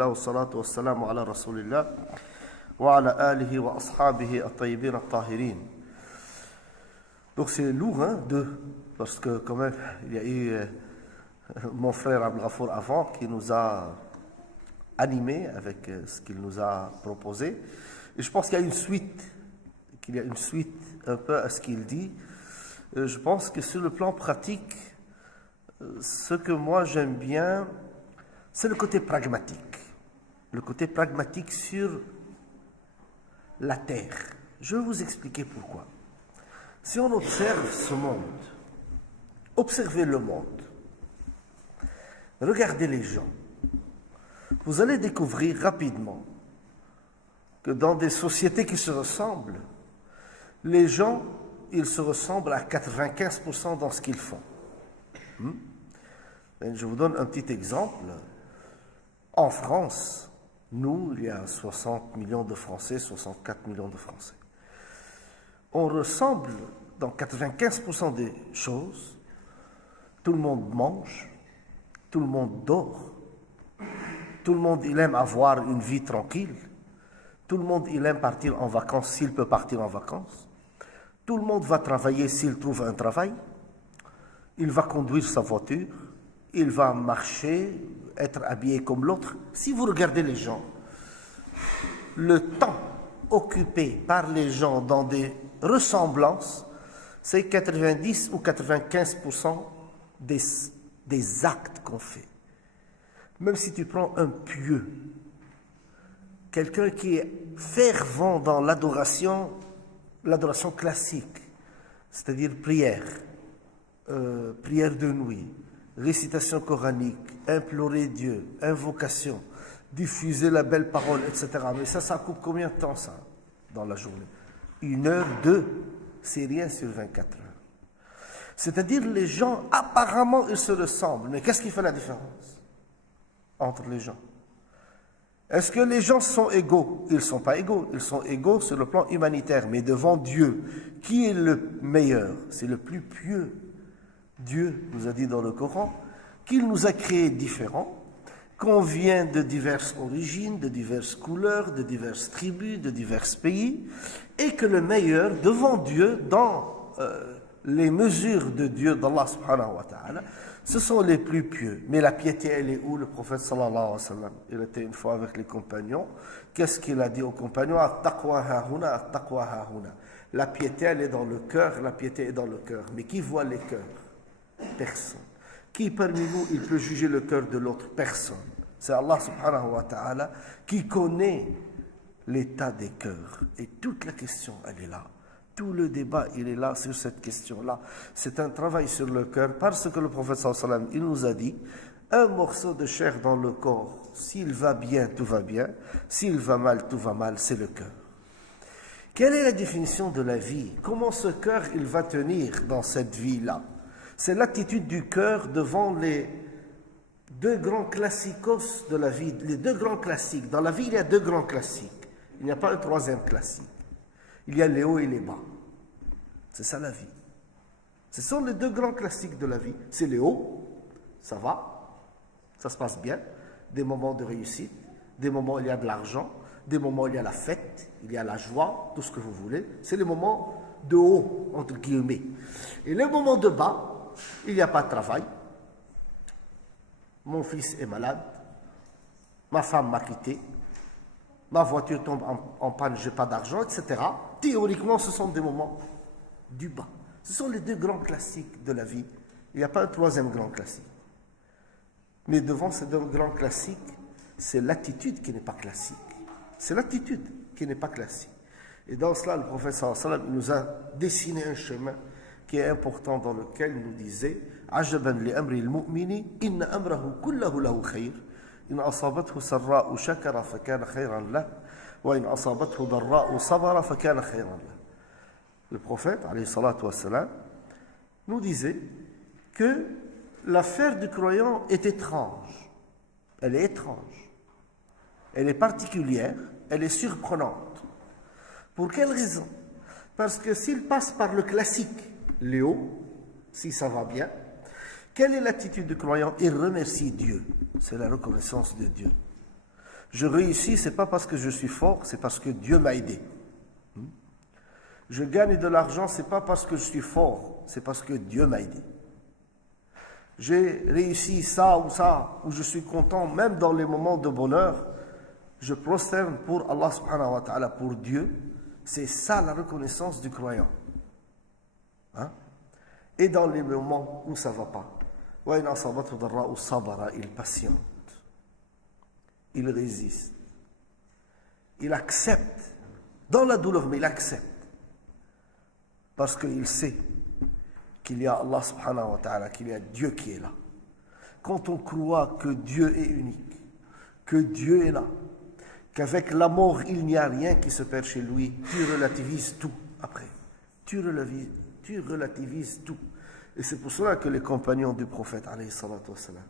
Alhamdulillah wa salatu wa salamu ala Rasulillah wa ala alihi wa ashabihi at-tayyibin at-tahirin. Donc c'est lourd, hein, parce que quand même, il y a eu mon frère Abdel Ghafour avant qui nous a animés avec ce qu'il nous a proposé. Et je pense qu'il y a une suite un peu à ce qu'il dit. Je pense que sur le plan pratique, ce que moi j'aime bien, c'est le côté pragmatique. Le côté pragmatique sur la terre. Je vais vous expliquer pourquoi. Si on observe ce monde, observez le monde, regardez les gens, vous allez découvrir rapidement que dans des sociétés qui se ressemblent, les gens, ils se ressemblent à 95% dans ce qu'ils font. Je vous donne un petit exemple. En France, nous, il y a 60 millions de Français, 64 millions de Français. On ressemble dans 95% des choses. Tout le monde mange, tout le monde dort, tout le monde il aime avoir une vie tranquille, tout le monde il aime partir en vacances s'il peut partir en vacances, tout le monde va travailler s'il trouve un travail, il va conduire sa voiture, il va marcher, être habillé comme l'autre. Si vous regardez les gens, le temps occupé par les gens dans des ressemblances, c'est 90 ou 95% des actes qu'on fait. Même si tu prends un pieux, quelqu'un qui est fervent dans l'adoration classique, c'est-à-dire prière de nuit, récitation coranique, implorer Dieu, invocation, diffuser la belle parole, etc. Mais ça coupe combien de temps, ça, dans la journée? 1 heure, 2, c'est rien sur 24 heures. C'est-à-dire, les gens, apparemment, ils se ressemblent. Mais qu'est-ce qui fait la différence entre les gens? Est-ce que les gens sont égaux? Ils ne sont pas égaux. Ils sont égaux sur le plan humanitaire. Mais devant Dieu, qui est le meilleur? C'est le plus pieux. Dieu nous a dit dans le Coran qu'il nous a créés différents, qu'on vient de diverses origines, de diverses couleurs, de diverses tribus, de divers pays, et que le meilleur devant Dieu, dans les mesures de Dieu, d'Allah subhanahu wa ta'ala, ce sont les plus pieux. Mais la piété, elle est où? Le prophète sallallahu alayhi wa sallam, il était une fois avec les compagnons. Qu'est-ce qu'il a dit aux compagnons? At-taqwa hahuna, at-taqwa hahuna. La piété, elle est dans le cœur, la piété est dans le cœur. Mais qui voit les cœurs? Personne. Qui parmi nous, il peut juger le cœur de l'autre? Personne. C'est Allah subhanahu wa ta'ala qui connaît l'état des cœurs. Et toute la question, elle est là. Tout le débat, il est là sur cette question-là. C'est un travail sur le cœur parce que le prophète sallallahu alayhi wa sallam, il nous a dit, un morceau de chair dans le corps, s'il va bien, tout va bien. S'il va mal, tout va mal, c'est le cœur. Quelle est la définition de la vie? Comment ce cœur, il va tenir dans cette vie-là? C'est l'attitude du cœur devant les deux grands classicos de la vie, les deux grands classiques. Dans la vie, il y a deux grands classiques. Il n'y a pas un troisième classique. Il y a les hauts et les bas. C'est ça la vie. Ce sont les deux grands classiques de la vie. C'est les hauts, ça va, ça se passe bien, des moments de réussite, des moments où il y a de l'argent, des moments où il y a la fête, il y a la joie, tout ce que vous voulez. C'est les moments de haut, entre guillemets. Et les moments de bas, il n'y a pas de travail, mon fils est malade, ma femme m'a quitté, ma voiture tombe en panne, je n'ai pas d'argent, etc. Théoriquement, ce sont des moments du bas. Ce sont les deux grands classiques de la vie. Il n'y a pas un troisième grand classique. Mais devant ces deux grands classiques, c'est l'attitude qui n'est pas classique. C'est l'attitude qui n'est pas classique. Et dans cela, le prophète sallallahu alayhi wa sallam nous a dessiné un chemin qui est important, dans lequel il nous disait عجبا لأمر المؤمن إن أمره كله له خير إن أصابته سراء شكر فكان خيرا له وإن أصابته ضراء صبر فكان خيرا له. Le prophète alayhi salatu wa salam nous disait que l'affaire du croyant est étrange. Elle est étrange. Elle est particulière, elle est surprenante. Pour quelle raison? Parce que s'il passe par le classique, Léo, si ça va bien, quelle est l'attitude du croyant? Il remercie Dieu. C'est la reconnaissance de Dieu. Je réussis, ce n'est pas parce que je suis fort, c'est parce que Dieu m'a aidé. Je gagne de l'argent, ce n'est pas parce que je suis fort, c'est parce que Dieu m'a aidé. J'ai réussi ça, ou je suis content, même dans les moments de bonheur, je prosterne pour Allah subhanahu wa ta'ala, pour Dieu. C'est ça la reconnaissance du croyant. Hein? Et dans les moments où ça ne va pas, il patiente, il résiste, il accepte, dans la douleur, mais il accepte, parce qu'il sait qu'il y a Allah subhanahu wa ta'ala, qu'il y a Dieu qui est là. Quand on croit que Dieu est unique, que Dieu est là, qu'avec la mort il n'y a rien qui se perd chez lui, tu relativises tout après. Tu relativises tout. Et c'est pour cela que les compagnons du prophète, alayhi salatu wassalam,